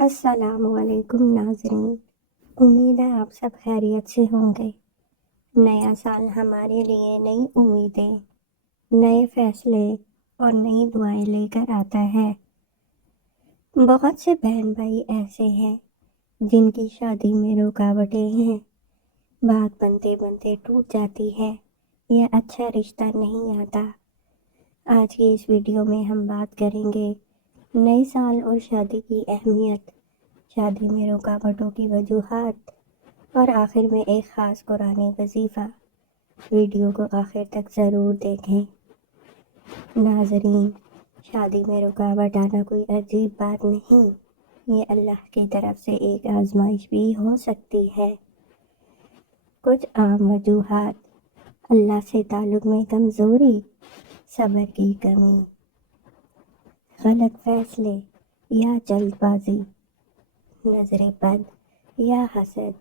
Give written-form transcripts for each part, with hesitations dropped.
السلام علیکم ناظرین، امید ہے آپ سب خیریت سے ہوں گے۔ نیا سال ہمارے لیے نئی امیدیں، نئے فیصلے اور نئی دعائیں لے کر آتا ہے۔ بہت سے بہن بھائی ایسے ہیں جن کی شادی میں رکاوٹیں ہیں، بات بنتے بنتے ٹوٹ جاتی ہے یا اچھا رشتہ نہیں آتا۔ آج کی اس ویڈیو میں ہم بات کریں گے نئے سال اور شادی کی اہمیت، شادی میں رکاوٹوں کی وجوہات اور آخر میں ایک خاص قرآنی وظیفہ۔ ویڈیو کو آخر تک ضرور دیکھیں۔ ناظرین، شادی میں رکاوٹ آنا کوئی عجیب بات نہیں، یہ اللہ کی طرف سے ایک آزمائش بھی ہو سکتی ہے۔ کچھ عام وجوہات: اللہ سے تعلق میں کمزوری، صبر کی کمی، غلط فیصلے یا جلد بازی، نظر بد یا حسد،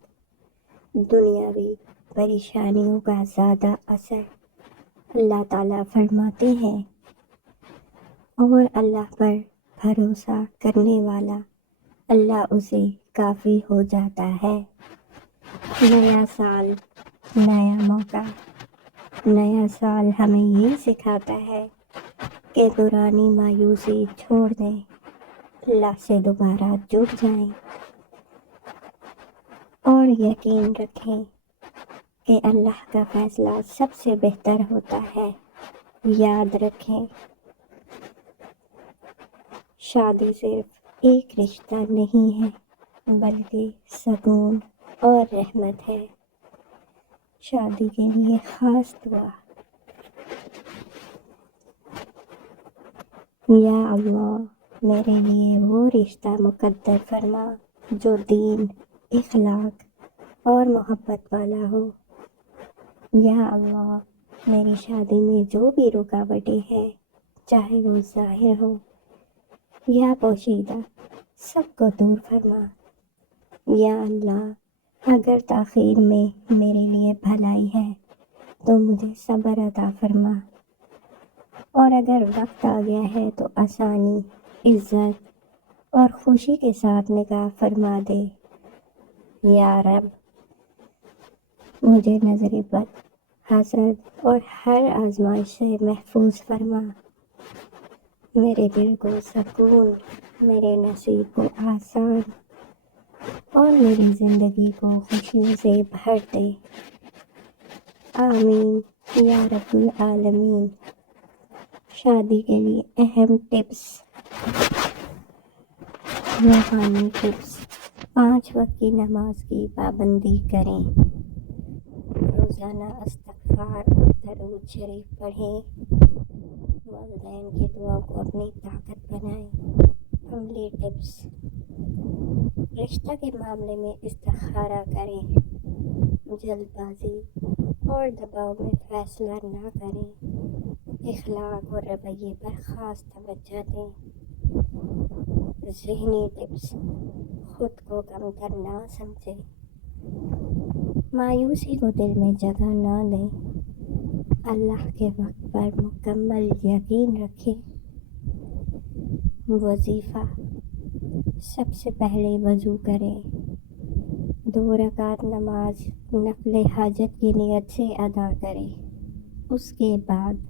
دنیاوی پریشانیوں کا زیادہ اثر۔ اللہ تعالیٰ فرماتے ہیں، اور اللہ پر بھروسہ کرنے والا اللہ اسے کافی ہو جاتا ہے۔ نیا سال، نیا موقع۔ نیا سال ہمیں یہ سکھاتا ہے کہ پرانی مایوسی چھوڑ دیں، اللہ سے دوبارہ جڑ جائیں اور یقین رکھیں کہ اللہ کا فیصلہ سب سے بہتر ہوتا ہے۔ یاد رکھیں، شادی صرف ایک رشتہ نہیں ہے بلکہ سکون اور رحمت ہے۔ شادی کے لیے خاص دعا: یا اللہ، میرے لیے وہ رشتہ مقدر فرما جو دین، اخلاق اور محبت والا ہو۔ یا اللہ، میری شادی میں جو بھی رکاوٹیں ہیں، چاہے وہ ظاہر ہو یا پوشیدہ، سب کو دور فرما۔ یا اللہ، اگر تاخیر میں میرے لیے بھلائی ہے تو مجھے صبر عطا فرما، اور اگر وقت آ گیا ہے تو آسانی، عزت اور خوشی کے ساتھ نکاح فرما دے۔ یا رب، مجھے نظر بد، حسد اور ہر آزمائش سے محفوظ فرما۔ میرے دل کو سکون، میرے نصیب کو آسان اور میری زندگی کو خوشیوں سے بھر دے۔ آمین یا رب العالمین۔ شادی کے لیے اہم ٹپس، روحانی ٹپس: 5 وقت کی نماز کی پابندی کریں، روزانہ استغفار اور درود شریف پڑھیں، والدین کی دعا کو اپنی طاقت بنائیں۔ عملی ٹپس: رشتہ کے معاملے میں استخارہ کریں، جلد بازی اور دباؤ میں فیصلہ نہ کریں، اخلاق اور رویے پر خاص توجہ دیں۔ ذہنی ٹپس: خود کو کمتر نہ سمجھیں، مایوسی کو دل میں جگہ نہ دیں، اللہ کے وقت پر مکمل یقین رکھیں۔ وظیفہ: سب سے پہلے وضو کریں، 2 رکعت نماز نفل حاجت کی نیت سے ادا کریں، اس کے بعد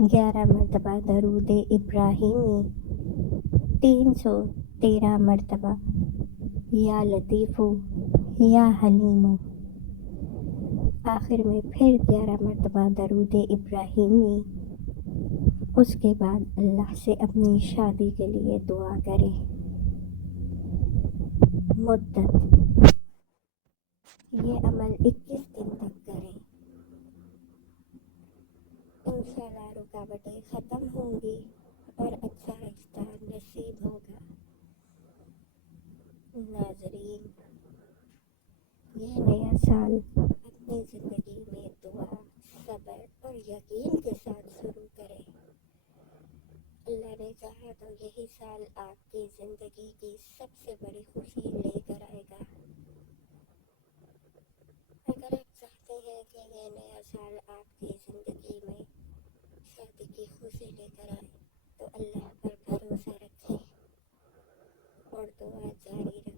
11 مرتبہ درود ابراہیمی، 313 مرتبہ یا لطیف یا حلیم، آخر میں پھر 11 مرتبہ درود ابراہیمی۔ اس کے بعد اللہ سے اپنی شادی کے لیے دعا کریں۔ مدت: یہ عمل 21 دن تک کریں، انشاءاللہ رکاوٹیں ختم ہوں گی اور اچھا رشتہ نصیب ہوگا۔ ناظرین، یہ نیا سال اپنی زندگی میں دعا، صبر اور یقین کے ساتھ شروع کریں۔ اللہ نے چاہا تو یہی سال آپ کی زندگی کی سب سے بڑی خوشی لے کر آئے گا۔ اگر آپ چاہتے ہیں کہ یہ نیا سال آپ کی زندگی میں شادی کی خوشی لے کر آئے تو اللہ پر بھروسہ رکھیں اور دعا جاری رکھیں۔